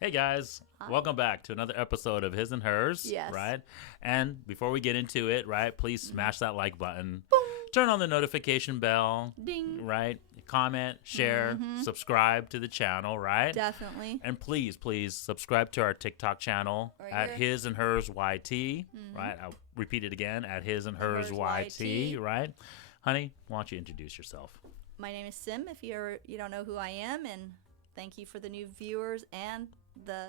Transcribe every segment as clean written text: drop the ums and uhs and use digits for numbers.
Hey guys, welcome back to another episode of His and Hers. Yes. Right? And before we get into it, right, please smash that like button. Boom. Turn on the notification bell. Ding. Right? Comment, share, subscribe to the channel, right? Definitely. And please subscribe to our TikTok channel Right at here. His and Hers YT, right? I'll repeat it again at His and Hers Hers YT, YT. right? Honey, why don't you introduce yourself? My name is Sim. If you don't know who I am, and thank you for the new viewers and the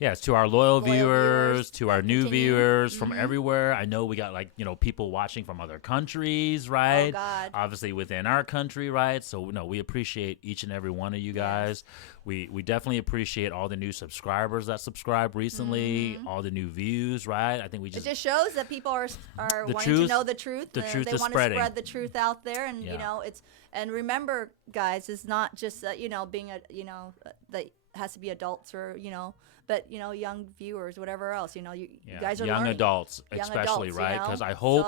Yes, to our loyal Loyal viewers, viewers to our that new continue. viewers from everywhere. I know we got people watching from other countries, right? Oh God. Obviously within our country, right? So we appreciate each and every one of you guys. We definitely appreciate all the new subscribers that subscribed recently, all the new views, right? I think we It just shows that people are The wanting truth- to know the truth. the truth they is want spreading. to spread the truth out there, and Yeah. and remember, guys, it's not just being that has to be adults or but young viewers, whatever else. You guys are young learning. adults, Young especially, adults, right? Because I hope.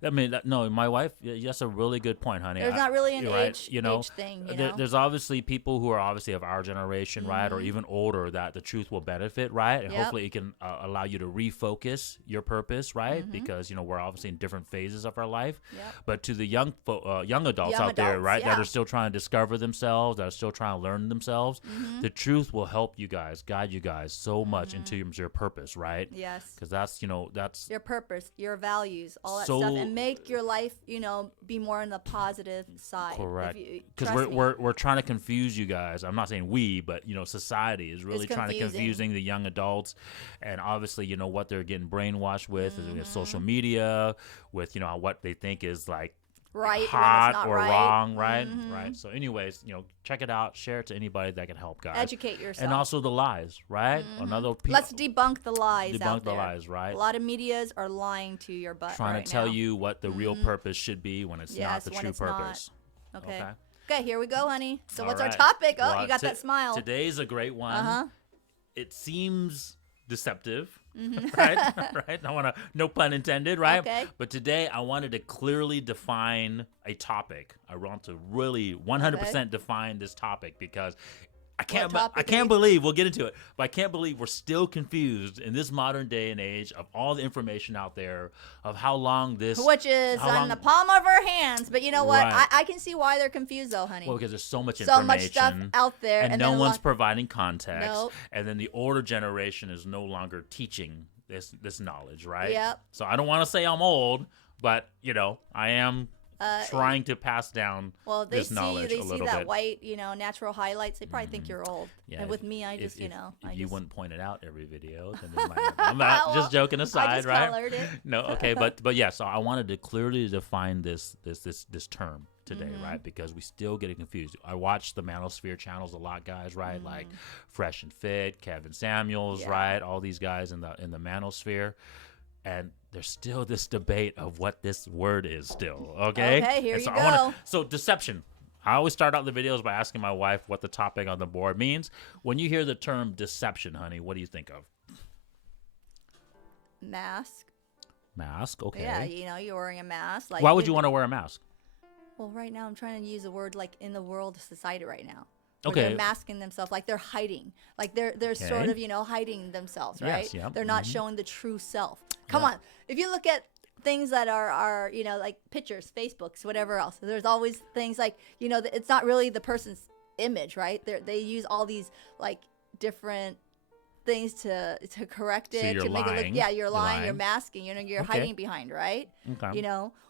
So, No, my wife. That's a really good point, honey. there's not really an you're right, age thing. There's obviously people who are obviously of our generation, right, or even older, that the truth will benefit, right, and Yep. hopefully it can allow you to refocus your purpose, right, because we're obviously in different phases of our life. Yep. But to the young adults Young out there, adults, right, that yeah. are still trying to discover themselves, that are still trying to learn themselves, the truth will help you guys, guide you guys so much into your purpose, right? Yes. Because that's Your purpose, your values, all that So- stuff, and make your life, be more on the positive side. correct. Because Because we're trying to confuse you guys. I'm not saying we, but society is really It's trying to confusing. confusing the young adults, and obviously what they're getting brainwashed with is with social media, with what they think is like right when it's hot not or right. wrong, right? Right. So, anyways, check it out, share it to anybody that can help, guys. Educate yourself. And also the lies, right? Another people Let's debunk the lies debunk out the there. lies, right? A lot of medias are lying to your butt Trying right to tell now. you what the real purpose should be when it's not Yes, the when true it's not. purpose. Okay. Here we go, honey. So All what's right. our topic? Oh, Well, you got that smile. Today's a great one. Uh-huh. It seems deceptive, right? Right? I want to, no pun intended, right? Okay. But today I wanted to clearly define a topic. I want to really 100% define this topic because I topic, can't babe? believe, we'll get into it, but I can't believe we're still confused in this modern day and age of all the information out there of how long this. Which is how on long- the palm of our hands. But you know what? Right. I can see why they're confused, though, honey. Well, because there's so much So information. much stuff out there. And and no then one's providing context. Nope. And then the older generation is no longer teaching this knowledge, right? Yep. So I don't want to say I'm old, but I am trying to pass down Well, this knowledge they a see little that bit. white, natural highlights. They probably think you're old. Yeah, and with me, I just, if I you just, wouldn't point it out every video, then they might. I'm not Well, just joking aside, I just right? colored it. No, okay, but yeah. So I wanted to clearly define this term today, Mm-hmm. right? Because we still get it confused. I watch the Manosphere channels a lot, guys, right? Like Fresh and Fit, Kevin Samuels, Mm-hmm. Yeah. right? All these guys in the Manosphere, and there's still this debate of what this word is still. Okay. Okay, here And you so go. So deception. I always start out the videos by asking my wife what the topic on the board means. When you hear the term deception, honey, what do you think of? Mask. Mask, okay. Yeah, you're wearing a mask. Like, Why would you want to wear a mask? Well, right now I'm trying to use a word like in the world society right now. Where Okay. They're masking themselves, like they're hiding, like they're sort of hiding themselves, Yes, right? yeah, They're not showing the true self. Come on, if you look at things that are like pictures, Facebooks, whatever else, there's always things like it's not really the person's image, right? They use all these like different things to correct it, you're to make it lying. look. Yeah, you're You're lying. You're lying. masking. You're Okay. hiding behind, right? Okay.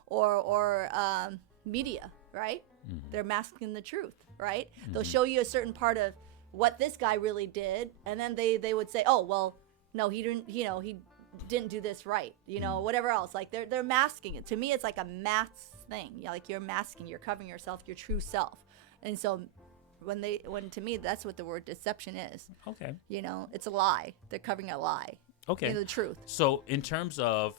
Or media, right? They're masking the truth, right? They'll show you a certain part of what this guy really did, and then they would say, oh, well, no, he didn't, he didn't do this right, whatever else. Like they're masking it. To me, it's like a mask thing. Like you're masking, you're covering yourself, your true self. And so when to me, that's what the word deception is. Okay. It's a lie. They're covering a lie. Okay. The truth. So in terms of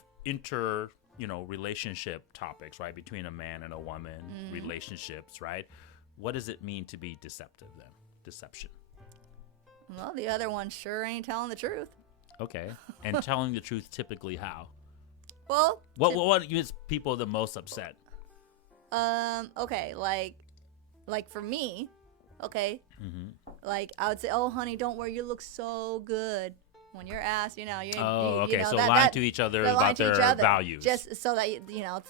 relationship topics, right, between a man and a woman, relationships, right, what does it mean to be deceptive then? Deception. Well, the other one sure ain't telling the truth. Okay. And telling the truth typically how? Well, What gets people the most upset? okay, like for me, okay, Like I would say, oh honey, don't worry, you look so good. When you're asked, you know, okay, know, so that, lying that, to each other they're lying about to each their other, values. just so that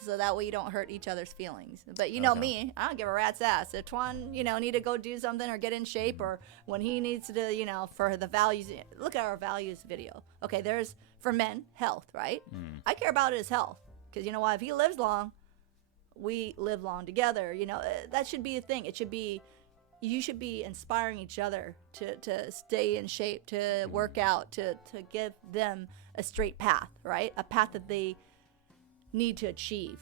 so that way you don't hurt each other's feelings. But you know me, I don't give a rat's ass. If Twan, you know, need to go do something or get in shape, or when he needs to, you know, for the values. Look at our values video. Okay, there's for men health, right? I care about his health because you know why? If he lives long, we live long together. You know, that should be a thing. It should be. You should be inspiring each other to stay in shape, to work out, to give them a straight path, right? A path that they need to achieve.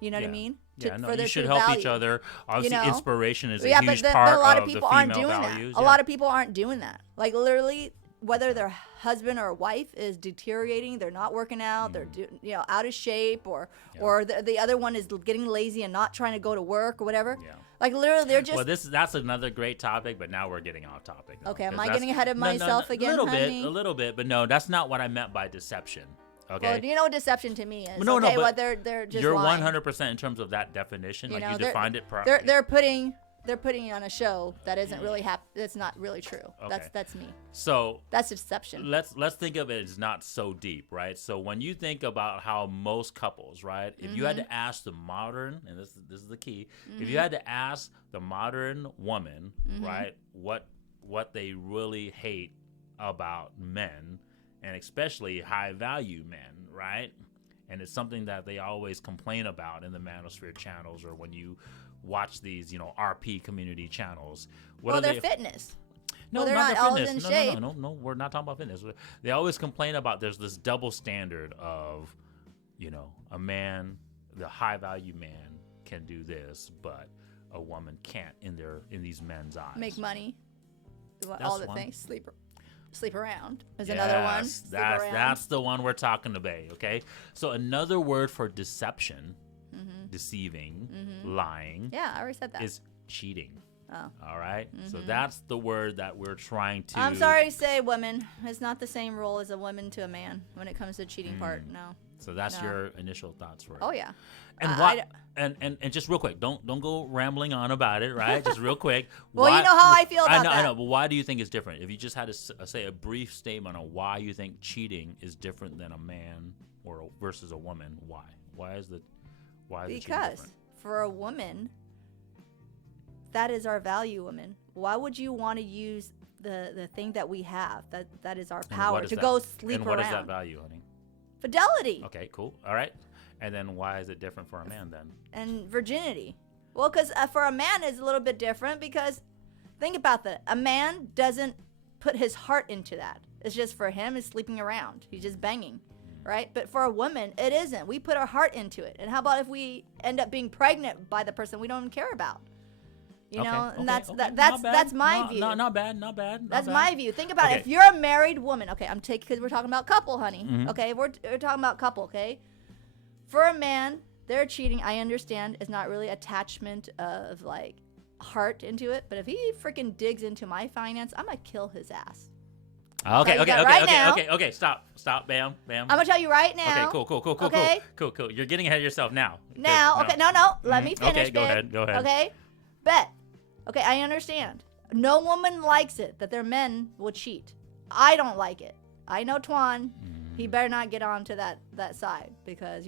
You know what I mean? You should help each other. Obviously, you know? Inspiration is a huge but part a lot of of people the aren't female doing values. that. A lot of people aren't doing that. Like literally, whether their husband or wife is deteriorating, they're not working out, they're out of shape, or the other one is getting lazy and not trying to go to work or whatever. Yeah. Like literally, they're just. Well, that's another great topic, but now we're getting off topic. Though, okay, am I getting ahead of myself again, honey? A little bit, but no, that's not what I meant by deception. Okay. Well, do you know what deception to me is? No, okay, but what they're just you're lying. 100% in terms of that definition. You you defined it properly. They're putting on a show that isn't really that's not really true. Okay. That's me. So that's deception. Let's think of it as not so deep, right? So when you think about how most couples, right? If you had to ask the modern, and this is the key, if you had to ask the modern woman, right, what they really hate about men, and especially high value men, right? And it's something that they always complain about in the Manosphere channels, or when you watch these, RP community channels. Well, they're fitness. No, well, they're not all fitness. in No, shape. no, we're not talking about fitness. They always complain about there's this double standard of, a man, the high value man can do this, but a woman can't in these men's eyes. Make money. That's all the one. things. Sleep around is another one. That's the one we're talking about, okay? So another word for deception, deceiving, lying. Yeah, I already said that. Is cheating. Oh. All right? So that's the word that we're trying to... I'm sorry to say, women, it's not the same role as a woman to a man when it comes to the cheating part. No. So that's your initial thoughts for it. Oh, yeah. And and just real quick, don't go rambling on about it, right? Just real quick. Well, you know how I feel about that. I know, but why do you think it's different? If you just had to say a brief statement on why you think cheating is different than a man versus a woman, why? Why is cheating different? Because for a woman, that is our value, woman. Why would you want to use the thing that we have that is our power to go sleep around? And what is that value, honey? Fidelity. Okay, cool. All right. And then why is it different for a man then? And virginity. Well, because for a man it's a little bit different because think about that. A man doesn't put his heart into that. It's just for him, it's sleeping around. He's just banging, right? But for a woman, it isn't. We put our heart into it. And how about if we end up being pregnant by the person we don't even care about? And that's my view. Not bad. That's my view. Think about it. If you're a married woman, okay, because we're talking about couple, honey. Okay, we're talking about couple, okay? For a man, they're cheating. I understand. It's not really attachment of like heart into it. But if he freaking digs into my finance, I'm gonna kill his ass. Okay. Stop. Bam. I'm gonna tell you right now. Okay, cool. You're getting ahead of yourself now. No. Let me finish. Okay, go ahead. Okay, bet. Okay, I understand. No woman likes it that their men will cheat. I don't like it. I know Twan. He better not get on to that side because,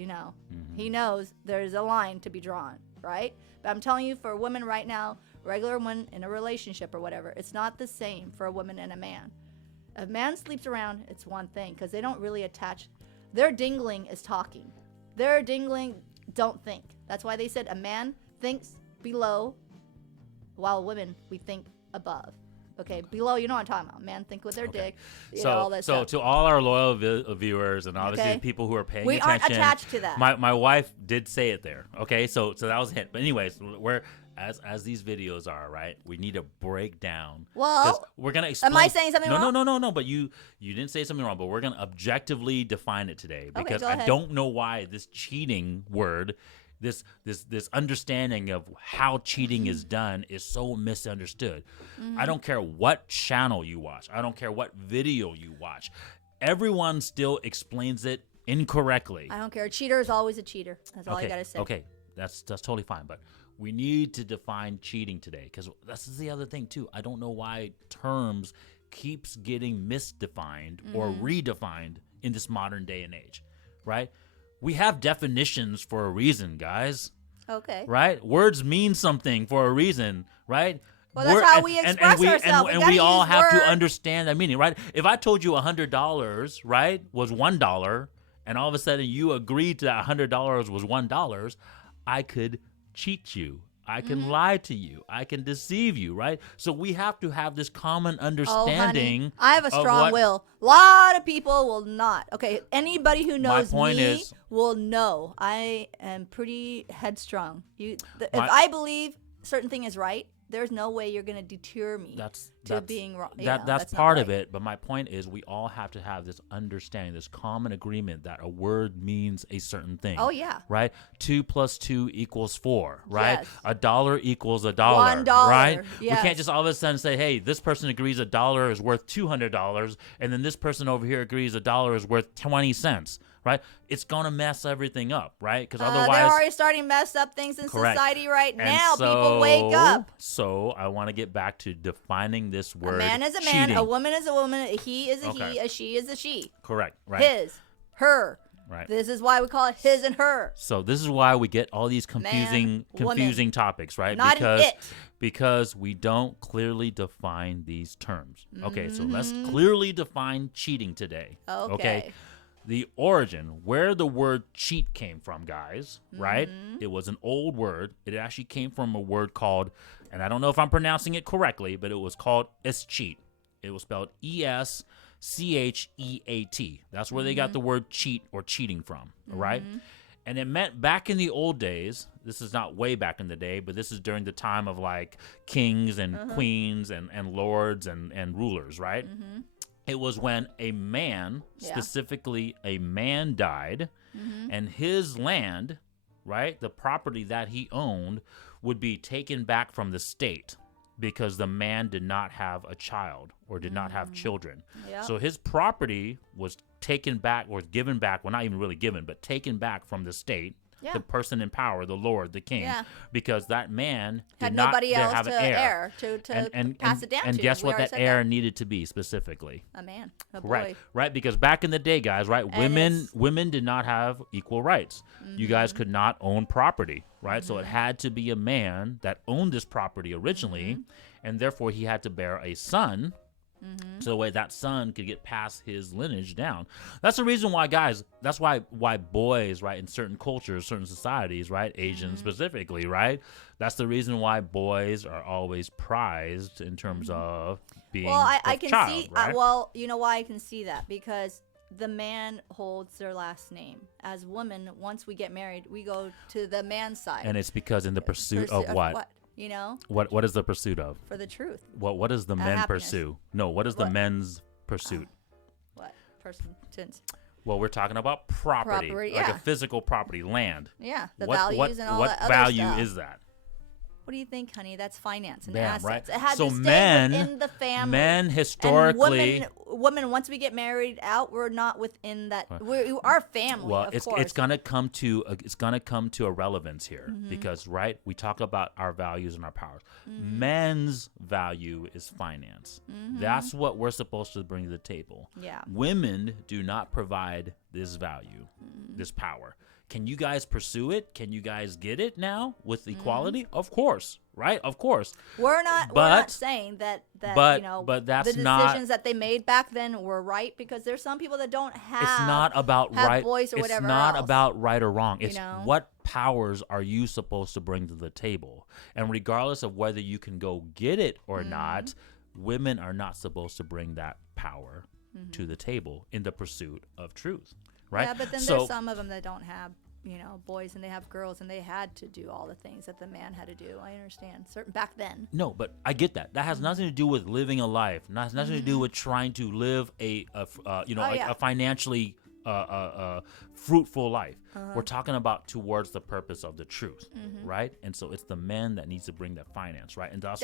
he knows there's a line to be drawn, right? But I'm telling you, for a woman right now, regular woman in a relationship or whatever, it's not the same for a woman and a man. If a man sleeps around, it's one thing because they don't really attach. Their dingling is talking. Their dingling don't think. That's why they said a man thinks below while women, we think above. Okay, below, you know what I'm talking about. Man, think with their dick. All that stuff. To all our loyal viewers and obviously people who are paying attention. We aren't attached to that. My wife did say it there. Okay, so that was a hint. But anyways, as these videos are, right, we need to break down. Well, we're going to explain. Am I saying something wrong? No. But you didn't say something wrong. But we're going to objectively define it today. Because I don't know why this cheating word, this understanding of how cheating is done is so misunderstood. I don't care what channel you watch. I don't care what video you watch. Everyone still explains it incorrectly. I don't care. A cheater is always a cheater. That's all you got to say. Okay, that's totally fine. But We need to define cheating today, because this is the other thing too. I don't know why terms keeps getting misdefined or redefined in this modern day and age, right? We have definitions for a reason, guys. Okay. Right? Words mean something for a reason, right? Well, that's how we express ourselves. And we all have to understand that meaning, right? If I told you $100, right, was $1, and all of a sudden you agreed to that $100 was $1, I could cheat you. I can lie to you. I can deceive you, right? So we have to have this common understanding. Honey, I have a strong will. A lot of people will not. Okay, anybody who knows me will know I am pretty headstrong. If I believe certain thing is right, there's no way you're going to deter me to being wrong. That's part of it. But my point is we all have to have this understanding, this common agreement that a word means a certain thing. Oh, yeah. Right? 2 + 2 = 4, right? Yes. $1 equals $1. $1, right? Yes. We can't just all of a sudden say, hey, this person agrees $1 is worth $200, and then this person over here agrees $1 is worth 20 cents. Right? It's going to mess everything up, right? Because otherwise... they're already starting to mess up things in society right now. So, people wake up. So I want to get back to defining this word. A man is a man. A woman is a woman. A he is a he. A she is a she. Correct. Right. His. Her. Right. This is why we call it his and her. So this is why we get all these confusing topics, right? Not because we don't clearly define these terms. Okay, so let's clearly define cheating today. Okay. The origin, where the word cheat came from, guys, right? It was an old word. It actually came from a word called, and I don't know if I'm pronouncing it correctly, but it was called escheat. It was spelled ESCHEAT. That's where they got the word cheat or cheating from, right? And it meant back in the old days, this is not way back in the day, but this is during the time of like kings and queens and lords and rulers, right? It was when a man, specifically a man died, and his land, right, the property that he owned, would be taken back from the state because the man did not have a child or did not have children. Yep. So his property was taken back or given back, well, not even really given, but taken back from the state. The person in power, the Lord, the King, because that man had nobody else have to an heir to pass it down to. And guess what that heir needed to be specifically? A man, a boy. Right, because back in the day, guys, right, women did not have equal rights. You guys could not own property, right? So it had to be a man that owned this property originally, and therefore he had to bear a son. So the way that son could get past his lineage down. That's the reason why, guys, that's why boys, right, in certain cultures, certain societies, right, Asian specifically, right, that's the reason why boys are always prized in terms of being I can child, see, right? well, you know why I can see that? Because the man holds their last name. As women, once we get married, we go to the man's side. And it's because in the pursuit of what? You know? What is the pursuit of? For the truth. What does the men pursue? No, what is the men's pursuit? What? Well, we're talking about property. Like a physical property, land. Yeah, the values and all that other value stuff. is that? What do you think, honey? That's finance and Bam, assets. right? It has So to stay men, within the family. Men historically, and women, once we get married out, we're not within that. We're our family. Well, of course. It's gonna come to a relevance here because we talk about our values and our powers. Men's value is finance. That's what we're supposed to bring to the table. Yeah. Women do not provide this value, this power. Can you guys pursue it? Can you guys get it now with equality? Of course, right? Of course. We're not saying that but that's the decisions that they made back then were right, because there's some people that don't have. It's not about right. Voice or whatever. It's not else. about right or wrong. It's what powers are you supposed to bring to the table, and regardless of whether you can go get it or not, women are not supposed to bring that power to the table in the pursuit of truth. Right? Yeah, but then there's some of them that don't have, boys, and they have girls, and they had to do all the things that the man had to do. I understand. Back then. No, but I get that. That has nothing to do with living a life. Nothing to do with trying to live a financially fruitful life. We're talking about towards the purpose of the truth, right? And so it's the man that needs to bring that finance, right? And that's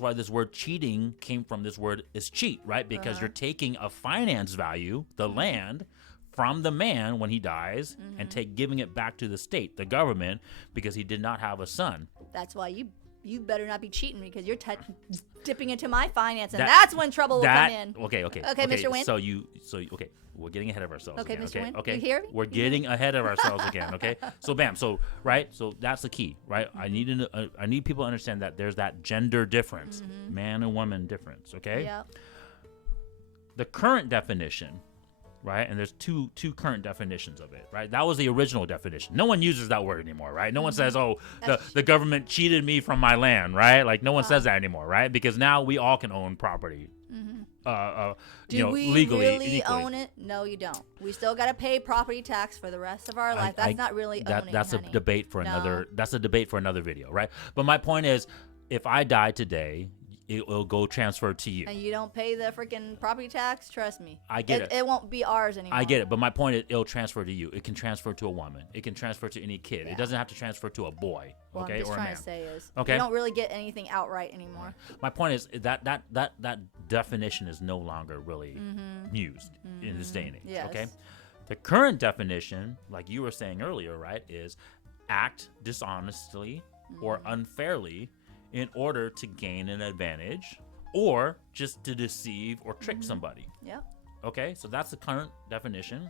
why this word cheating came from this word is cheat, right? Because you're taking a finance value, the land, from the man when he dies and giving it back to the state, the government, because he did not have a son. That's why you better not be cheating because you're dipping into my finance, and that's when trouble will come in. Okay, Mr. Wynn. So okay, we're getting ahead of ourselves. Okay, again, Mr. Wynn. Okay, you hear me? We're getting ahead of ourselves again. Okay, so bam, so that's the key, right? I need people to understand that there's that gender difference, man and woman difference. Okay. Yep. The current definition. Right, and there's two current definitions of it. Right, that was the original definition. No one uses that word anymore. Right, no one says, "Oh, the government cheated me from my land." Right, like no one says that anymore. Right, because now we all can own property. Do we legally, really equally. own it? No, you don't. We still got to pay property tax for the rest of our life. That's not really owning. That's honey. a debate for another. That's a debate for another video. Right, but my point is, if I die today, it will go transfer to you. And you don't pay the freaking property tax? Trust me. I get it. It won't be ours anymore. I get it. But my point is it'll transfer to you. It can transfer to a woman. It can transfer to any kid. Yeah. It doesn't have to transfer to a boy. What Okay, I'm just or a trying man. to say is Okay. you don't really get anything outright anymore. My point is that definition is no longer really used in this day and age. Yes. Okay. The current definition, like you were saying earlier, right, is act dishonestly or unfairly in order to gain an advantage or just to deceive or trick somebody. Yep. Okay, so that's the current definition.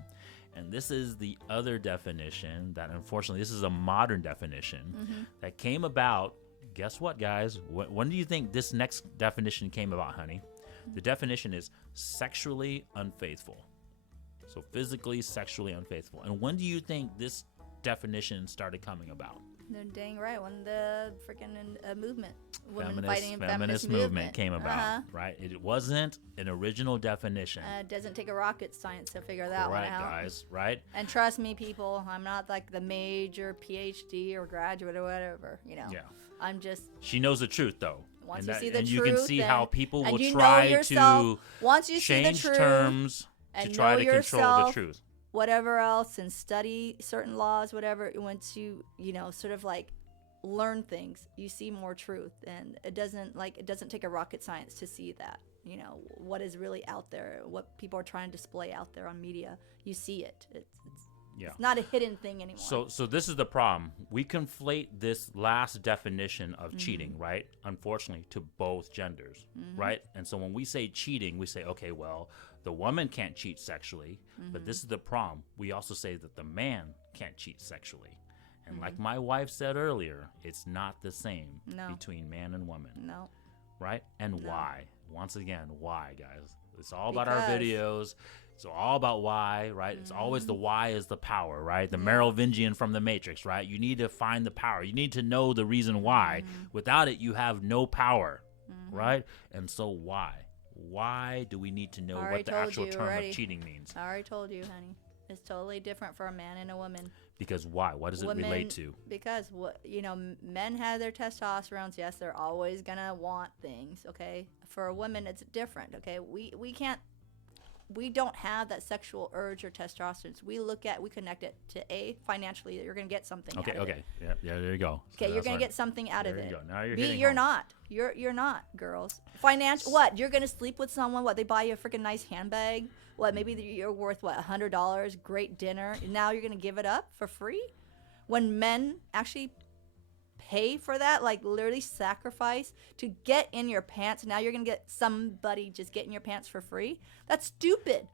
And this is the other definition that, unfortunately, this is a modern definition that came about. Guess what, guys? When do you think this next definition came about, honey? The definition is sexually unfaithful. So physically, sexually unfaithful. And when do you think this definition started coming about? They're dang right. When the freaking movement, feminist movement came about, right? It wasn't an original definition. It doesn't take a rocket science to figure that one out. Right, guys, right? And trust me, people, I'm not like the major PhD or graduate or whatever, you know. Yeah. I'm just. She knows the truth, though. Once you see the and truth, you can see how people will you try know yourself, to once you see the change truth, terms to and try know to control the yourself, truth. whatever else, and study certain laws, whatever, once you sort of like learn things, you see more truth. And it doesn't take a rocket science to see that, what is really out there, what people are trying to display out there on media. You see it. It's not a hidden thing anymore. So this is the problem. We conflate this last definition of cheating, right? Unfortunately, to both genders, right? And so when we say cheating, we say, okay, well, the woman can't cheat sexually, but this is the problem. We also say that the man can't cheat sexually. And like my wife said earlier, it's not the same between man and woman. No. Right? And why? Once again, why, guys? It's all about our videos. It's all about why, right? It's always the why is the power, right? The Merovingian from the Matrix, right? You need to find the power. You need to know the reason why. Without it, you have no power, right? And so why? Why do we need to know what the actual term of cheating means? I already told you, honey. It's totally different for a man and a woman. Because why? What does it relate to? Because, men have their testosterones. Yes, they're always going to want things, okay? For a woman, it's different, okay? We don't have that sexual urge or testosterone. We connect it to financially that you're going to get something out of it. Okay. Yeah, there you go. Okay, you're going to get something out of it. There you go. Now you're hitting you're home. not. You're not, girls. What? You're going to sleep with someone? What? They buy you a freaking nice handbag? What? Maybe you're worth, $100? Great dinner. And now you're going to give it up for free? When men actually pay for that, like literally sacrifice to get in your pants. Now you're going to get somebody just get in your pants for free? That's stupid.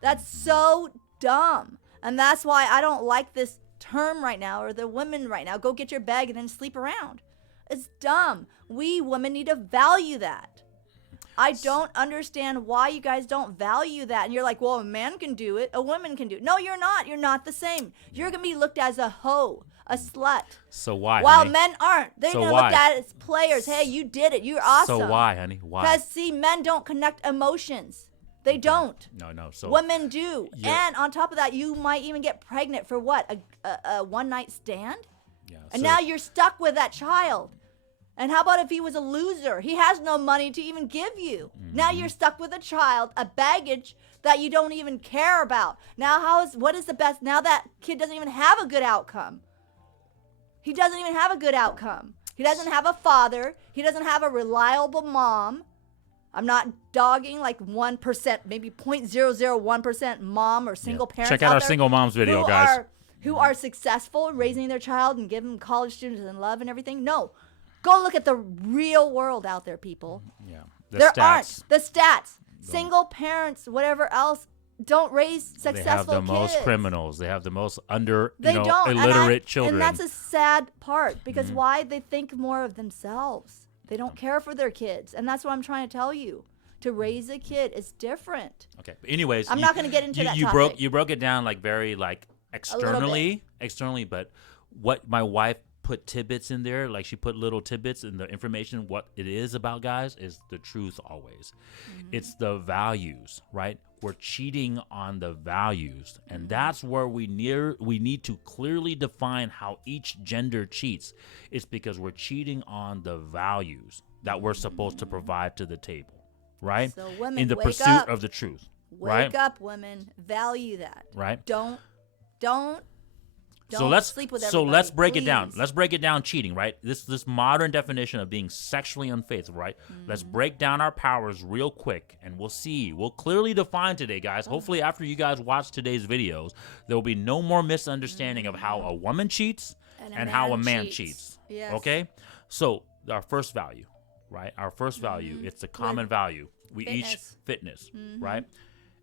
That's so dumb. And that's why I don't like this term right now, or the women right now. Go get your bag and then sleep around. It's dumb. We women need to value that. I don't understand why you guys don't value that. And you're like, well, a man can do it. A woman can do it. No, you're not. You're not the same. You're going to be looked as a hoe, a slut. So why, While honey? men aren't. They're So going to look at it as players. Hey, you did it. You're awesome. So why, honey? Why? Because, see, men don't connect emotions. They don't. No. So women do. And on top of that, you might even get pregnant for what? A one-night stand? Yeah, and now you're stuck with that child. And how about if he was a loser? He has no money to even give you. Now you're stuck with a child, a baggage that you don't even care about. Now what is the best? Now that kid doesn't even have a good outcome. He doesn't even have a good outcome. He doesn't have a father. He doesn't have a reliable mom. I'm not dogging like 1%, maybe 0.001% mom or single parents. Check out our single moms video, guys. Who are successful in raising their child and giving them college students and love and everything. No. Go look at the real world out there, people. Yeah. There aren't. The stats. Single parents, whatever else, don't raise successful kids. They have the most criminals. They have the most illiterate children. And that's a sad part because why? They think more of themselves. They don't care for their kids. And that's what I'm trying to tell you. To raise a kid is different. Okay. But anyways, I'm not going to get into that topic. You broke it down like very like externally, but what my wife put tidbits in there, like she put little tidbits in the information. What it is about, guys, is the truth always. It's the values, right? We're cheating on the values, and that's where we need to clearly define how each gender cheats. It's because we're cheating on the values that we're supposed to provide to the table, right? So women, in the wake pursuit up. of the truth, Wake up, women. Value that. right? Don't sleep with everybody. So let's break please. it down. Let's break it down. Cheating, right? This modern definition of being sexually unfaithful, right? Let's break down our powers real quick, and we'll see. We'll clearly define today, guys. Hopefully, after you guys watch today's videos, there will be no more misunderstanding of how a woman cheats and how a man cheats. Yes. Okay. So our first value, right? Our first value. It's a common value. We each fitness, right?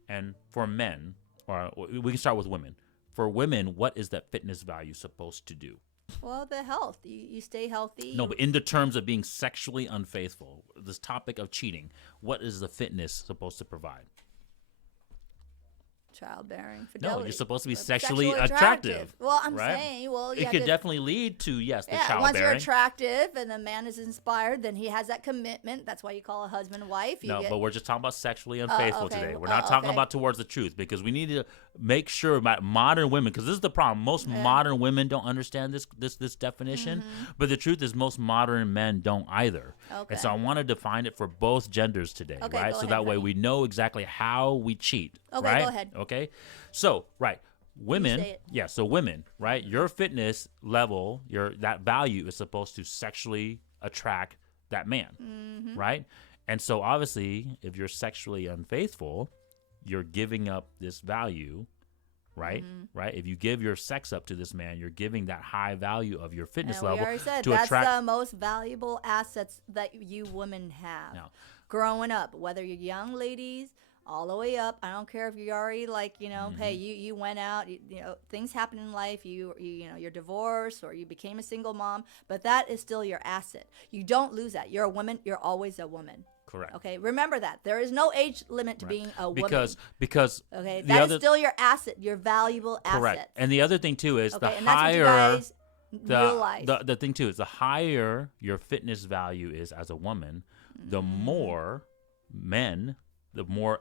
And for men, or we can start with women. For women, what is that fitness value supposed to do? Well, the health. You stay healthy. No, but in the terms of being sexually unfaithful, this topic of cheating, what is the fitness supposed to provide? Childbearing, fidelity. No, you're supposed to be sexually attractive. Well, I'm right? saying, it could definitely lead to the childbearing. Once you're attractive and the man is inspired, then he has that commitment. That's why you call a husband and wife. But we're just talking about sexually unfaithful today. We're not talking about towards the truth, because we need to make sure about modern women, because this is the problem. Most modern women don't understand this definition, but the truth is most modern men don't either. And so I want to define it for both genders today, right? So that way we know exactly how we cheat. Okay, right? go ahead. Okay, so women, so women, right? Your fitness level, that value is supposed to sexually attract that man, right? And so obviously, if you're sexually unfaithful, you're giving up this value, right? Right? If you give your sex up to this man, you're giving that high value of your fitness level. We already said to that's attract the most valuable assets that you women have. Now, growing up, whether you're young ladies all the way up, I don't care if you're already hey, you went out, things happen in life, you're divorced or you became a single mom, but that is still your asset. You don't lose that. You're a woman. You're always a woman. Correct. Okay, remember that. There is no age limit to being a woman. Because okay, that is still your asset, your valuable asset. Correct. And the other thing too is the and higher that's what you guys realize. The thing too is the higher your fitness value is as a woman, the more men, the more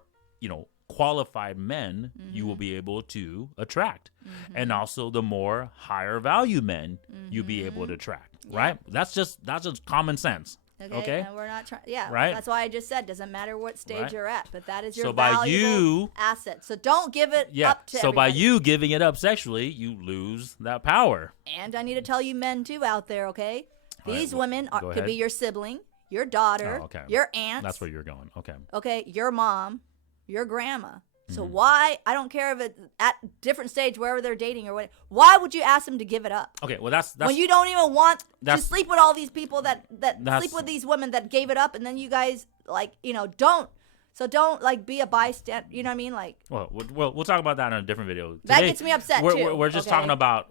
qualified men you will be able to attract, and also the more higher value men you'll be able to attract. Right? That's just common sense. Okay. And we're not trying. Yeah. Right. That's why I just said doesn't matter what stage you're at, but that is your So by valuable asset. So don't give it up to So everybody. by you giving it up sexually, you lose that power. And I need to tell you, men too, out there. Okay. These women could be your sibling, your daughter, your aunt. That's where you're going. Okay. Okay. Your mom, your grandma. So why, I don't care if it's at different stage, wherever they're dating or what, why would you ask them to give it up? Okay, well that's when you don't even want to sleep with all these people that sleep with these women that gave it up, and then you guys don't. So don't be a bystander. You know what I mean? Well, we'll talk about that in a different video. That gets me upset too. We're just talking about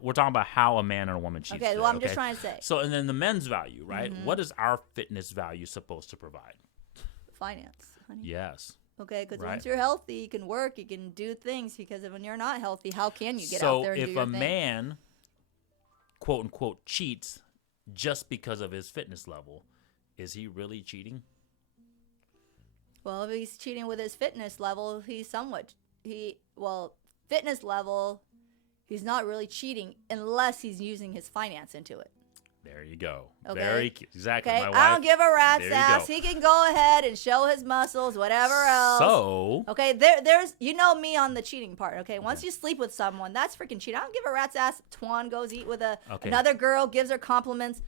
how a man and a woman cheats. Okay, well I'm just trying to say. So and then the men's value, right? What is our fitness value supposed to provide? Finance, honey. Yes. Okay, because once you're healthy, you can work, you can do things. Because when you're not healthy, how can you get out there and do your thing? So if a man, quote unquote, cheats just because of his fitness level, is he really cheating? Well, if he's cheating with his fitness level, fitness level, he's not really cheating unless he's using his finance into it. There you go. Okay. Exactly. Okay. My wife, I don't give a rat's ass. He can go ahead and show his muscles, whatever else. So. Okay. There's me on the cheating part. Okay. Once you sleep with someone, that's freaking cheating. I don't give a rat's ass. Twan goes eat with another girl, gives her compliments.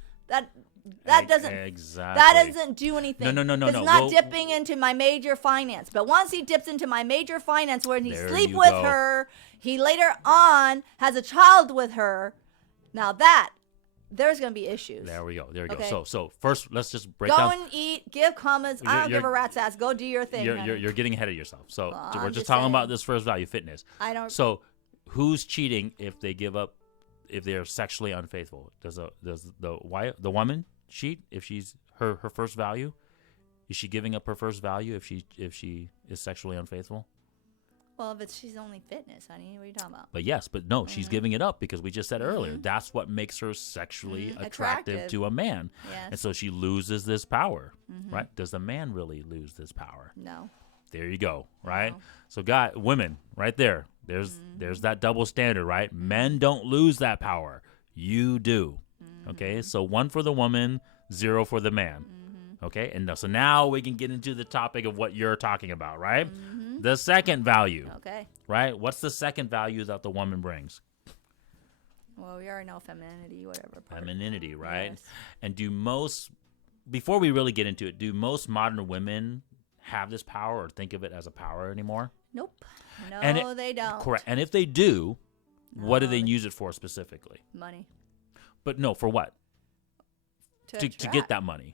that doesn't do anything. No. It's not dipping into my major finance. But once he dips into my major finance, when he sleep with her, he later on has a child with her. Now there's going to be issues. There we go. Okay. So first, let's just break down. Go and eat, give comments. I don't give a rat's ass. Go do your thing. You're getting ahead of yourself. So we're just talking about this first value, fitness. So who's cheating if they give up, if they're sexually unfaithful? Does the woman cheat if she's her first value? Is she giving up her first value if she is sexually unfaithful? Well, if she's only fitness, honey, what are you talking about? But no, she's giving it up because we just said earlier, that's what makes her sexually attractive to a man. Yes. And so she loses this power, right? Does the man really lose this power? No. There you go, right? No. So women, right there, there's that double standard, right? Men don't lose that power. You do, okay? So 1 for the woman, 0 for the man, okay? And so now we can get into the topic of what you're talking about, right? The second value. Okay. Right? What's the second value that the woman brings? Well, we already know femininity, whatever. Femininity, right? Yes. And before we really get into it, do most modern women have this power or think of it as a power anymore? Nope. No, they don't. Correct. And if they do, what do they use it for specifically? Money. But no, for what? To get that money.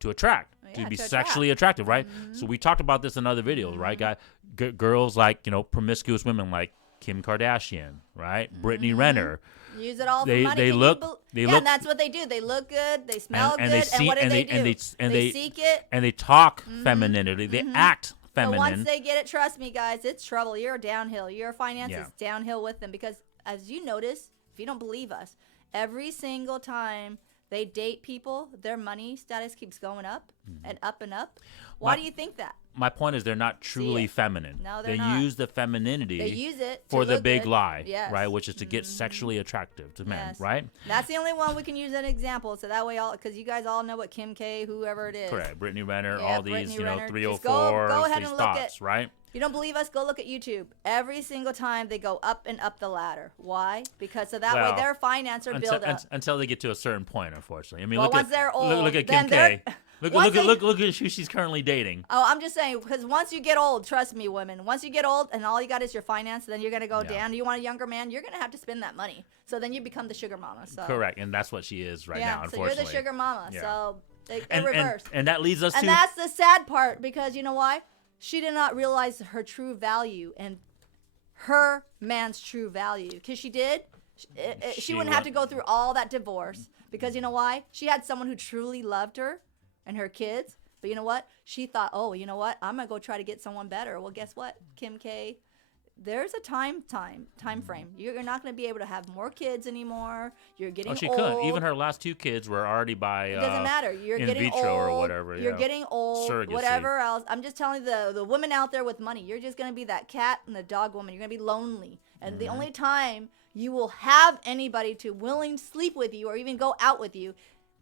To attract, to be sexually attractive, right? So we talked about this in other videos, right? Girls like, promiscuous women like Kim Kardashian, right? Brittany Renner. Use it all for money. They look, and that's what they do. They look good, they smell good, and what do they do? They seek it. And they talk femininity. They act feminine. But once they get it, trust me, guys, it's trouble. You're downhill. Your finances downhill with them because, as you notice, if you don't believe us, every single time they date people, their money status keeps going up and up and up. Why do you think that? My point is they're not truly feminine. No, they're not. They use the femininity they use it for the big good. lie, yes. right? Which is to get sexually attractive to men, right? That's the only one we can use as an example. So that way, because you guys all know what Kim K, whoever it is. Correct. Brittany Renner, all these, Renner. 304, go ahead these and thoughts, look at, right? You don't believe us? Go look at YouTube. Every single time they go up and up the ladder. Why? Because so that way their finance are built up. Until they get to a certain point, unfortunately. I mean, once they're old, look at Kim K. Look at who she's currently dating. Oh, I'm just saying, because once you get old, trust me, women, once you get old and all you got is your finance, then you're going to go down. Do you want a younger man? You're going to have to spend that money. So then you become the sugar mama. So. Correct. And that's what she is now, unfortunately. So you're the sugar mama. Yeah. So they reverse. And that leads us to... And that's the sad part, because you know why? She did not realize her true value and her man's true value. Because she did, she wouldn't have to go through all that divorce. Because you know why? She had someone who truly loved her and her kids. But you know what? She thought, oh, you know what? I'm going to go try to get someone better. Well, guess what? Kim K, there's a time frame. You're not going to be able to have more kids anymore. You're getting old. She couldn't. Even her last 2 kids were already by it doesn't matter. You're in getting vitro old, or whatever. You're getting old. Surrogacy. Whatever else. I'm just telling you, the women out there with money, you're just going to be that cat and the dog woman. You're going to be lonely. And the only time you will have anybody to willing to sleep with you or even go out with you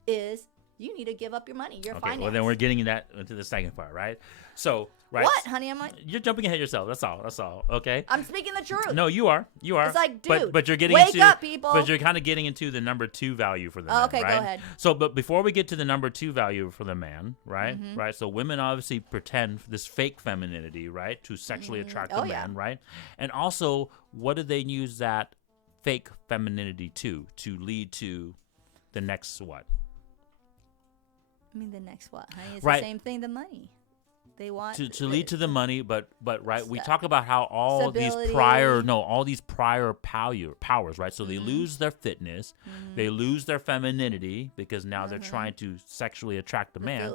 is you need to give up your money, your finance. Well, then we're getting into the second part, right? So, right. What, honey? You're jumping ahead yourself. That's all. Okay. I'm speaking the truth. No, you are. It's like, dude, but you're getting wake up, people. But you're kind of getting into the number 2 value for the man, okay, right? go ahead. So, but before we get to the number 2 value for the man, right? Right. So women obviously pretend this fake femininity, right, to sexually attract the man, right? And also, what do they use that fake femininity to lead to the next what? I mean, the next what, honey? It's the same thing, the money. They want to lead to the money, but right, we talk about how all these prior powers, right? So they lose their fitness, they lose their femininity because now they're trying to sexually attract the man.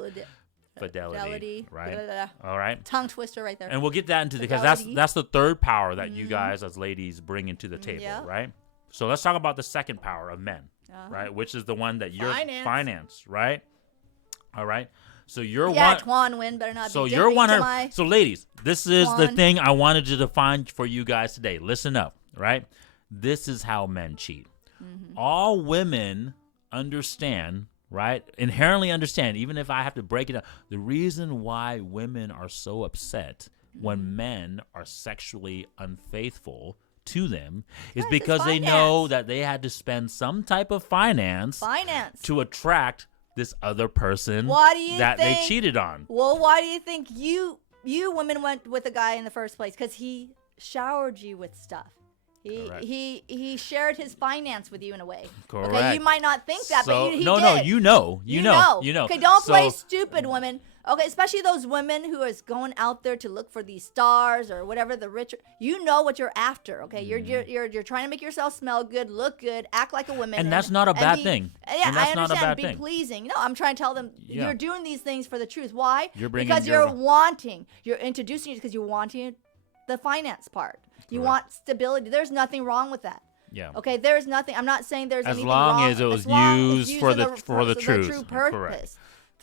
Fidelity, right? All right. Tongue twister right there. And we'll get that into because that's the third power that you guys as ladies bring into the table, right? So let's talk about the second power of men, right? Which is the one that you're finance, right? All right. So you're Twan win better not. So you're 100. So ladies, this is the thing I wanted to define for you guys today. Listen up, right? This is how men cheat. All women understand, right? Inherently understand, even if I have to break it down. The reason why women are so upset when men are sexually unfaithful to them is because they know that they had to spend some type of finance to attract this other person Why do you that think, they cheated on. Well, why do you think you women went with a guy in the first place? Because he showered you with stuff. He shared his finance with you in a way. Correct. Okay, you might not think that, but he no, did. No, you know. Okay, don't play stupid, women. Okay, especially those women who is going out there to look for these stars or whatever, the rich. You know what you're after. Okay, you're trying to make yourself smell good, look good, act like a woman, and that's not a bad thing. Yeah, and that's I understand. Not a bad be thing. pleasing. No, I'm trying to tell them you're doing these things for the truth. Why? Because you're introducing it because you're wanting the finance part. You want stability. There's nothing wrong with that. Yeah. Okay. There's nothing. I'm not saying there's anything wrong. wrong. As long as it was used for the truth. True purpose. Correct.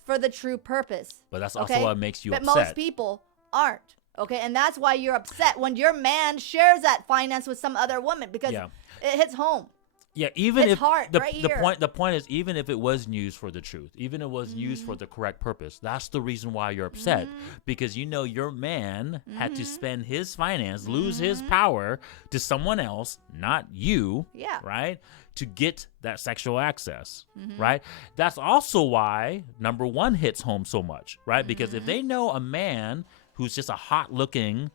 For the true purpose. But that's also what makes you upset. But most people aren't. Okay. And that's why you're upset when your man shares that finance with some other woman because it hits home. Yeah, even it's if hard, the point is, even if it was used for the truth, even if it was used for the correct purpose, that's the reason why you're upset because your man had to spend his finance, lose his power to someone else, not you, right, to get that sexual access, right? That's also why number one hits home so much, right? Because if they know a man who's just a hot-looking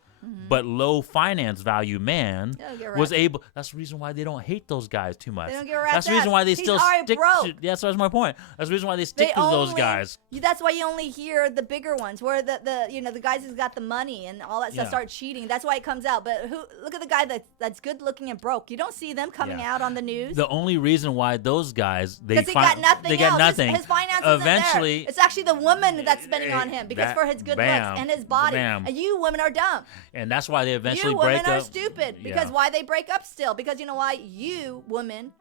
but low finance value man was able. That's the reason why they don't hate those guys too much. They don't give a rat's That's the reason why they He's still already stick. broke. That's my point. That's the reason why they stick to those guys. That's why you only hear the bigger ones, where the guys who's got the money and all that stuff start cheating. That's why it comes out. But look at the guy that's good looking and broke. You don't see them coming out on the news. The only reason why those guys because he got nothing. They got nothing. His finances eventually isn't there. It's actually the woman that's spending on him because for his good looks and his body. And you women are dumb. And that's why they eventually you break women up. are stupid because why they break up still? Because you know why? You women,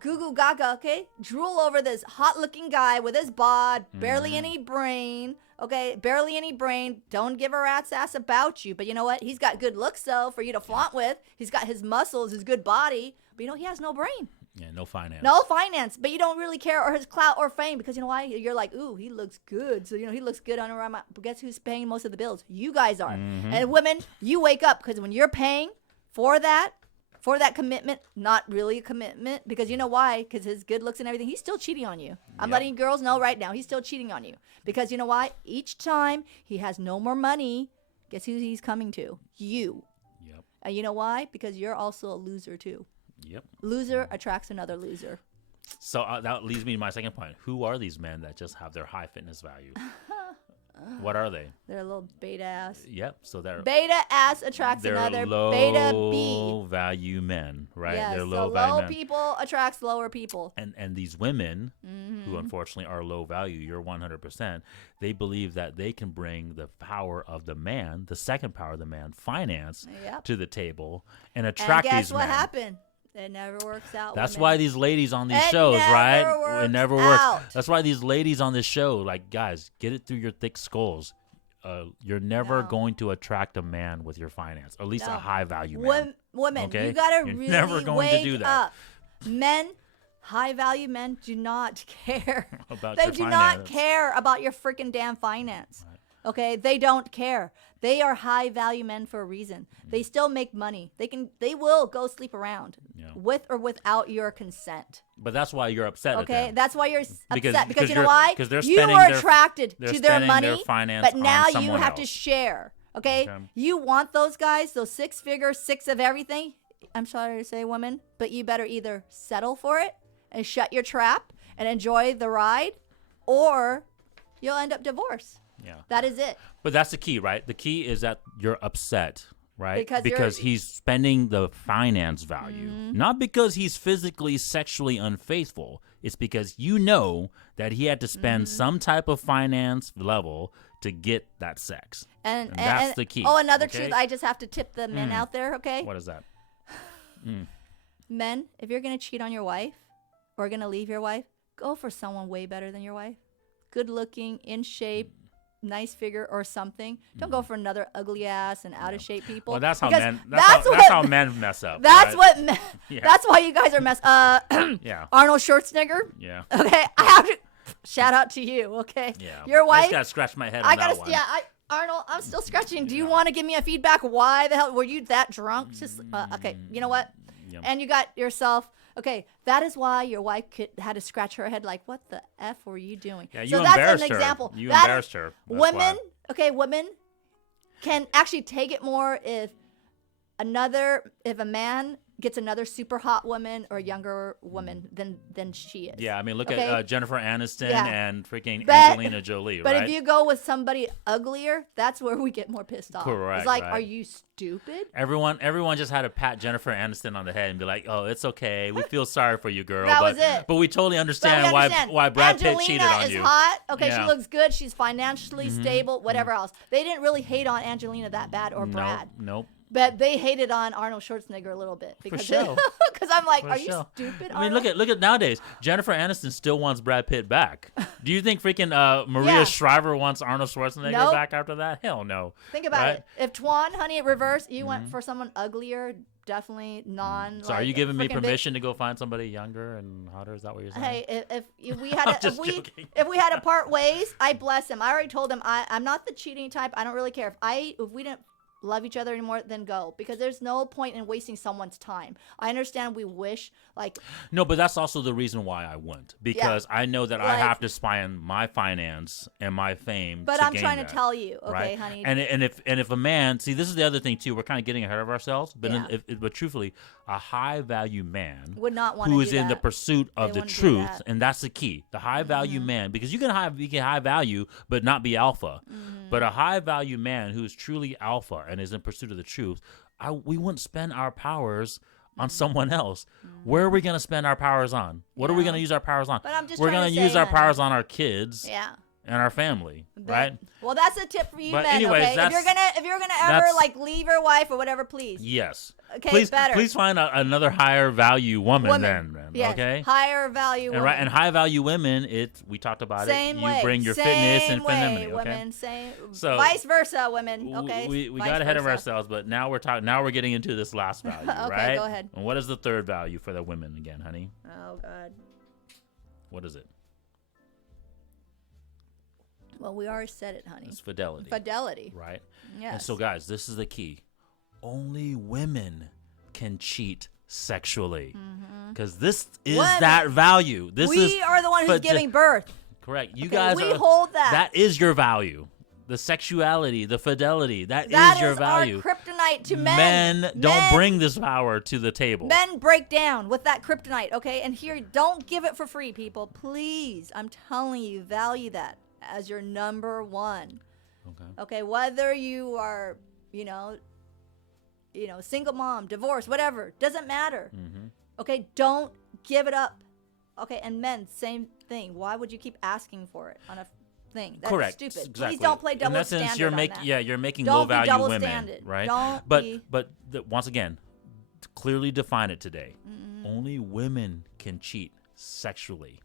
goo goo gaga, okay, drool over this hot looking guy with his bod, barely any brain, okay, barely any brain. Don't give a rat's ass about you. But you know what? He's got good looks though for you to flaunt with. He's got his muscles, his good body, but he has no brain. Yeah, no finance. No finance, but you don't really care or his clout or fame because you know why? You're like, ooh, he looks good. So, he looks good on around but guess who's paying most of the bills? You guys are. And women, you wake up because when you're paying for that commitment, not really a commitment, because you know why? Because his good looks and everything, he's still cheating on you. I'm letting girls know right now, he's still cheating on you. Because you know why? Each time he has no more money, guess who he's coming to? You. Yep. And you know why? Because you're also a loser too. Yep. Loser attracts another loser. So that leads me to my second point. Who are these men that just have their high fitness value? What are they? They're a little beta ass. Yep. So they're beta ass attracts another beta B. Low value men, right? Yes, they're low value men. People attracts lower people. And these women who unfortunately are low value, you're 100%, they believe that they can bring the power of the man, the second power of the man, finance, to the table and attract these men. And guess what happened? It never works out. That's why these ladies on these shows, right? It never works. That's why these ladies on this show, like, guys, get it through your thick skulls. You're never going to attract a man with your finance, or at least a high value man. Women, okay? you gotta You're really never going wake to do that. up. Men, high value men do not care. About they your do finance. not care about your freaking damn finance. Right. Okay, they don't care. They are high value men for a reason. They still make money. They will go sleep around with or without your consent. But that's why you're upset at them. Okay, that's why you're upset because you know why? Because you were attracted to their money, but now you have to else. share. Okay, you want those guys, those six of everything. I'm sorry to say, women, but you better either settle for it and shut your trap and enjoy the ride, or you'll end up divorced. Yeah. That is it. But that's the key, right? The key is that you're upset, right? Because he's spending the finance value. Not because he's physically, sexually unfaithful. It's because you know that he had to spend some type of finance level to get that sex. And that's the key. Oh, another truth I just have to tip the men out there, okay? What is that? Men, if you're going to cheat on your wife or going to leave your wife, go for someone way better than your wife. Good looking, in shape, nice figure or something. Don't go for another ugly ass and out of shape people. Well, that's how men. That's how men mess up. That's right? what. That's why you guys are messed. Arnold Schwarzenegger. Yeah. Okay, I have to shout out to you. Okay. Yeah. Your wife. I just gotta scratch my head on that one. Yeah. Arnold, I'm still scratching. Do you want to give me a feedback? Why the hell were you that drunk? Just okay. You know what? Yep. And you got yourself Okay, that is why your wife had to scratch her head like, what the F were you doing? Yeah, you so embarrassed that's an her. example. You That embarrassed is- her. That's Women, why. okay, women can actually take it more if a man gets another super hot woman or younger woman than she is. Yeah, I mean, look Okay? at Jennifer Aniston Yeah. and freaking But- Angelina Jolie, But right? if you go with somebody uglier, that's where we get more pissed off. Correct, It's like, right. are you stupid? Everyone just had to pat Jennifer Aniston on the head and be like, "Oh, it's okay. We feel sorry for you, girl." That but, was it. But we totally But understand, we understand. why Brad Pitt Angelina cheated on is you. hot. Okay, Yeah. she looks good. She's financially stable. Whatever else. They didn't really hate on Angelina that bad or Brad. Nope. But they hated on Arnold Schwarzenegger a little bit because sure. I'm like, For are you sure. stupid? I mean, Arnold? look at nowadays. Jennifer Aniston still wants Brad Pitt back. Do you think freaking Maria Yeah. Shriver wants Arnold Schwarzenegger Nope. back after that? Hell no. Think about right? it. If Twan, honey, reverse, you went for someone uglier, definitely non. So are you giving me freaking big- permission to go find somebody younger and hotter? Is that what you're saying? Hey, if we had I'm to, just joking. if we had to part ways, I bless him. I already told him I'm not the cheating type. I don't really care if we didn't love each other anymore, then go, because there's no point in wasting someone's time. I understand we wish like No, but that's also the reason why I wouldn't, because I know that I Like- have to spend my finance and my fame. but to I'm gain trying that, to tell you, okay, right? honey. And if a man, see, this is the other thing too. We're kind of getting ahead of ourselves, but Yeah. but truthfully, a high value man would not want who to is do in the that. pursuit of They the wouldn't do truth, that. and that's the key. The high value Mm-hmm. man, because you can high value but not be alpha, Mm-hmm. but a high value man who is truly alpha and is in pursuit of the truth, we wouldn't spend our powers on someone else. Where are we going to spend our powers on? What are we Mm-hmm. Yeah. going to use our powers on? But I'm just We're trying gonna to use say, our honey. powers on our kids Yeah. and our family, But- right? Well, that's a tip for you But men. anyways, Okay, if you're gonna ever that's- like leave your wife or whatever, please. Yes. Okay, better. Please find another higher value woman then, Yes. okay? Higher value And woman. right, and high value women, we talked about Same it. way. You bring your Same fitness and way, femininity, okay? women. Same. So- Vice versa, women. Okay. We Vice got ahead of versa. ourselves, but now we're talking. Now we're getting into this last value, Okay, right? go ahead. And what is the third value for the women again, honey? Oh God. What is it? Well, we already said it, honey. It's fidelity, Fidelity. right? Yes. And so, guys, this is the key. Only women can cheat sexually, because this is Women. that value. This we is are the one who's fide- giving birth. correct. You Okay, guys we are. hold that. That is your value. The sexuality, the fidelity. That That is your is value. our kryptonite to men. don't bring this power to the table. Men break down with that kryptonite, okay? And here, don't give it for free, people. Please, I'm telling you, value that as your number one. Okay. Okay, whether you are, single mom, divorced, whatever, doesn't matter. Mm-hmm. Okay, don't give it up. Okay, and men, same thing. Why would you keep asking for it on a thing? That's Correct. stupid. Exactly. Please don't play double In that sense, standard you're on making that. you're making Don't low be value double women, standard. right? Don't but be- once again, to clearly define it today. Only women can cheat sexually.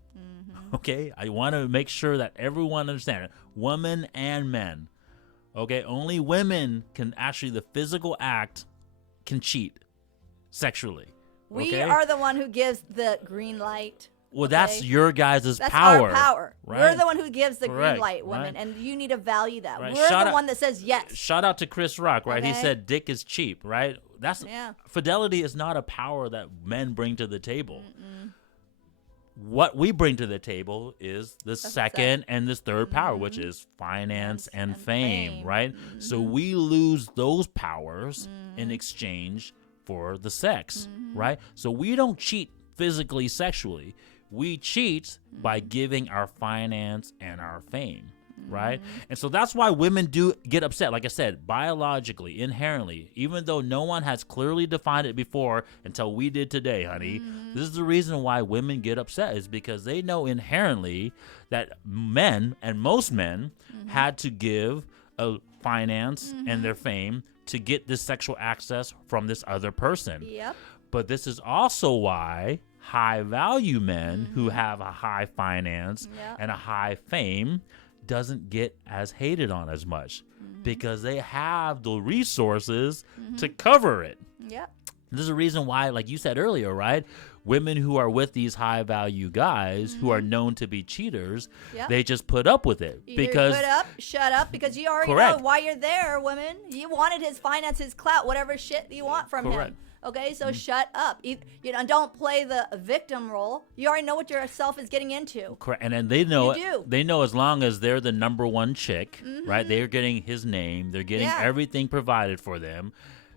Okay, I want to make sure that everyone understands it. Women and men. Okay, only women can actually the physical act can cheat sexually. We okay? are the one who gives the green light. Well, that's okay? your guys' That's power. our power. Right? We're the one who gives the Correct, green light, women, right? and you need to value that. Right. We're Shout the out- one that says yes. Shout out to Chris Rock, right? He Okay. said dick is cheap, right? That's Yeah. fidelity is not a power that men bring to the table. What we bring to the table is the second and this third power, which is finance and fame, right? So we lose those powers in exchange for the sex, right? So we don't cheat physically, sexually. We cheat by giving our finance and our fame, right? And so that's why women do get upset. Like I said, biologically, inherently, even though no one has clearly defined it before until we did today, honey, this is the reason why women get upset is because they know inherently that men, and most men, had to give a finance and their fame to get this sexual access from this other person. Yep. But this is also why high value men who have a high finance Yep. and a high fame doesn't get as hated on as much because they have the resources to cover it. Yep. This is a reason why, like you said earlier, right? Women who are with these high value guys who are known to be cheaters, Yep. they just put up with it because you put up, shut up, because you already Correct. know why you're there, women. You wanted his finance, his clout, whatever shit you want from Correct. him. Okay, so shut up. You know, don't play the victim role. You already know what yourself is getting into. Correct. And then they know You do. they know as long as they're the number one chick, right? They're getting his name. They're getting everything provided for them.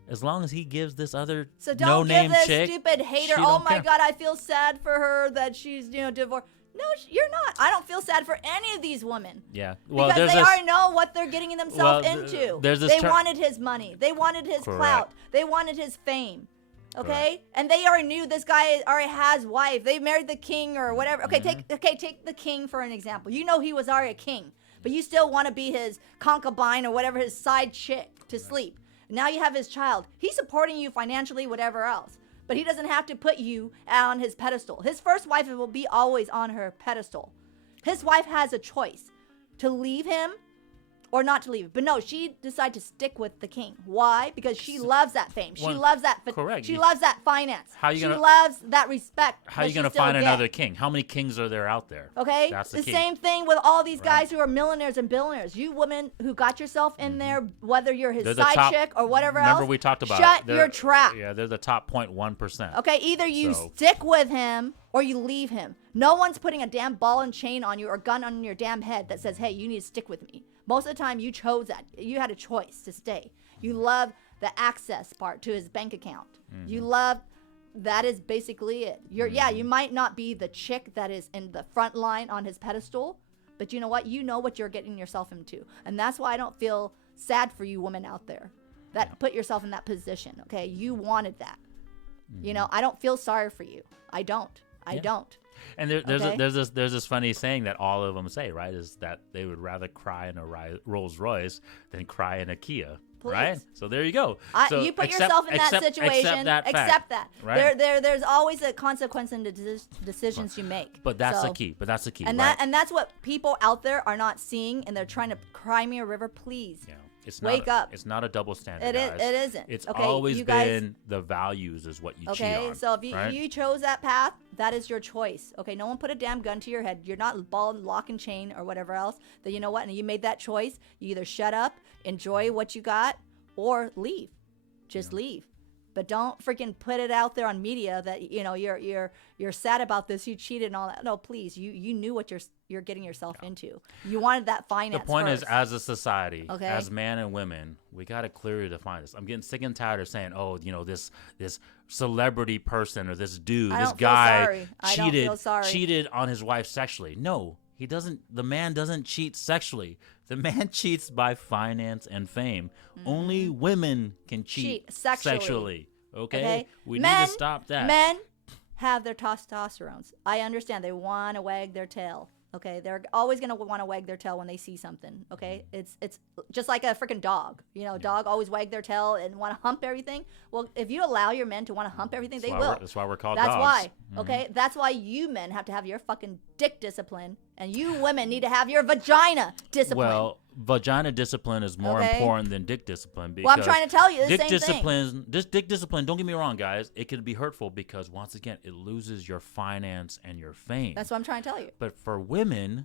As long as he gives this other So don't no-name give this chick, stupid hater, she oh don't my care. God, I feel sad for her that she's, divorced. No, you're not. I don't feel sad for any of these women. Yeah. Well, Because there's they this, already know what they're getting themselves Well, into. there's this They ter- wanted his money. They wanted his Correct. clout. They wanted his fame. Okay? Correct. And they already knew this guy already has wife. They married the king or whatever. Okay, take the king for an example. You know he was already a king, but you still want to be his concubine or whatever, his side chick to sleep. Now you have his child. He's supporting you financially, whatever else. But he doesn't have to put you on his pedestal. His first wife will be always on her pedestal. His wife has a choice to leave him or not to leave. But no, she decided to stick with the king. Why? Because she loves that fame. She loves that. Correct. She loves that finance. How you she gonna- loves that respect. How are you going to find another king? How many kings are there out there? Okay, That's the the key. same thing with all these guys who are millionaires and billionaires. You women who got yourself in there, whether you're his They're the side top- chick or whatever else. Remember we talked about shut it. They're- your trap. Yeah, they're the top 0.1%. Okay, either you So- stick with him or you leave him. No one's putting a damn ball and chain on you or gun on your damn head that says, hey, you need to stick with me. Most of the time, you chose that. You had a choice to stay. You love the access part to his bank account. You love, that is basically it. You might not be the chick that is in the front line on his pedestal, but you know what? You know what you're getting yourself into. And that's why I don't feel sad for you women out there that put yourself in that position, okay? You wanted that. You know, I don't feel sorry for you. I don't. I don't. And there's this funny saying that all of them say, right? Is that they would rather cry in a Rolls Royce than cry in a Kia, right? So there you go. So you put yourself in that situation. Accept that. Right? There's always a consequence in the decisions you make. But that's the key. And that's what people out there are not seeing, and they're trying to cry me a river. Please. Yeah. Wake up. It's not a double standard, It guys. isn't. It's Okay, always you guys- been the values is what you cheat on. Okay, so if right? you chose that path, that is your choice. Okay, no one put a damn gun to your head. You're not ball and lock and chain or whatever else. Then you know what? And you made that choice. You either shut up, enjoy what you got, or leave. Just leave. But don't freaking put it out there on media that you're sad about this. You cheated and all that. No, please. You knew what you're getting yourself into. You wanted that finance. The point first. is, as a society, Okay. as man and women, we got to clearly define this. I'm getting sick and tired of saying, "Oh, this celebrity person or this dude, I this don't feel guy sorry. I don't feel sorry. cheated on his wife sexually." No, he doesn't. The man doesn't cheat sexually. The man cheats by finance and fame. Only women can cheat sexually. Okay? We need to stop that. Men have their testosterones. I understand. They want to wag their tail. Okay, they're always gonna want to wag their tail when they see something. Okay, it's just like a freaking dog. Dog always wag their tail and want to hump everything. Well, if you allow your men to want to hump everything, they will. That's why we're called That's dogs. why. Okay, that's why you men have to have your fucking dick discipline, and you women need to have your vagina discipline. Well, vagina discipline is more important than dick discipline. Because well, I'm trying to tell you the dick same discipline, thing. This dick discipline, don't get me wrong, guys, it can be hurtful because once again, it loses your finance and your fame. That's what I'm trying to tell you. But for women,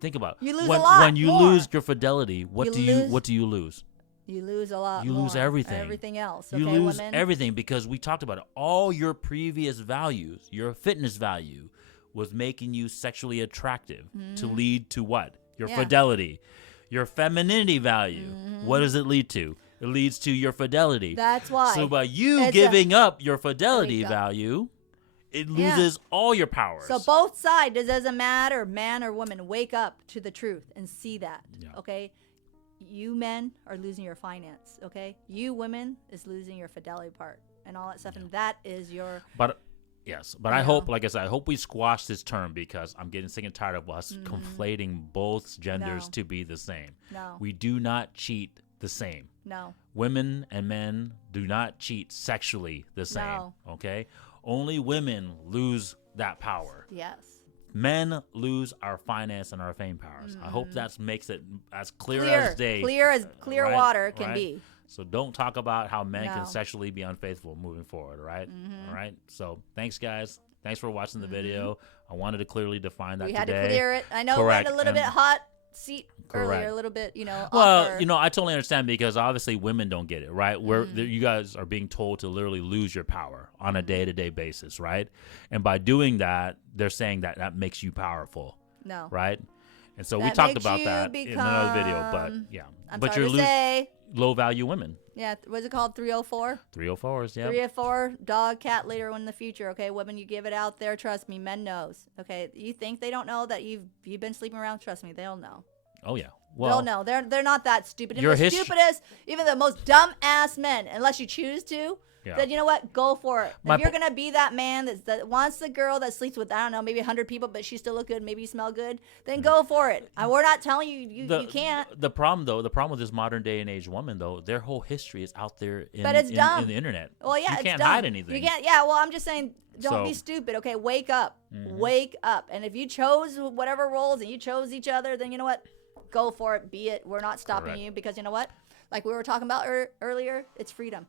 think about You lose when, a lot when you more. lose your fidelity. What do you lose? You lose a lot. You lose more. everything. Everything else. Okay, You lose women? everything because we talked about it. All your previous values, your fitness value, was making you sexually attractive to lead to what? Your fidelity. Your femininity value. What does it lead to? It leads to your fidelity. That's why. So by you giving up your fidelity value, it loses all your powers. So both sides, it doesn't matter, man or woman, wake up to the truth and see that. Yeah. Okay? You men are losing your finance. Okay? You women is losing your fidelity part and all that stuff. And that is your... But yes, but I hope, like I said, I hope we squash this term because I'm getting sick and tired of us conflating both genders to be the same. No. We do not cheat the same. No. Women and men do not cheat sexually the same. No. Okay? Only women lose that power. Yes. Men lose our finance and our fame powers. I hope that makes it as clear as day. Clear as clear right? water can Right? be. So don't talk about how men No. can sexually be unfaithful moving forward, right? All right. So thanks, guys. Thanks for watching the video. I wanted to clearly define that We today. had to clear it. I know Correct. it went a little And- bit hot. seat Correct. earlier, a little bit, Well, offer. I totally understand because obviously women don't get it, right? Where you guys are being told to literally lose your power on a day-to-day basis, right? And by doing that, they're saying that makes you powerful, No. right? And so we That talked makes about you that in another video, but yeah. I'm but sorry you're to say. low-value women. Yeah, what's it called? 304? 304s, yeah. 304, dog, cat, later in the future, okay? Women, you give it out there, trust me, men knows, okay? You think they don't know that you've been sleeping around? Trust me, they'll know. Oh, yeah. Well, They'll know. They're not that stupid. And your the stupidest, even the most dumb-ass men, unless you choose to, then you know what? Go for it. If you're going to be that man that wants the girl that sleeps with, I don't know, maybe 100 people, but she still look good, maybe you smell good, then go for it. We're not telling you you can't. The problem with this modern day and age woman, though, their whole history is out there in the internet. Well, yeah, you it's can't dumb. hide anything. You can't. Yeah, well, I'm just saying, don't be stupid. Okay, wake up. Wake up. And if you chose whatever roles and you chose each other, then you know what? Go for it. Be it. We're not stopping you because you know what? Like we were talking about earlier, it's freedom.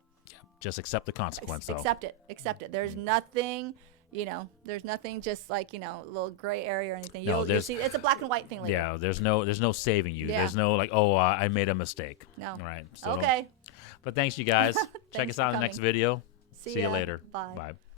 Just accept the consequence. Accept it. There's nothing, there's nothing just like, a little gray area or anything. You'll see, it's a black and white thing later. Yeah, there's no saving you. Yeah. There's no like, I made a mistake. No. All right. So okay. But thanks, you guys. Check us out in the next video. See you later. Bye. Bye.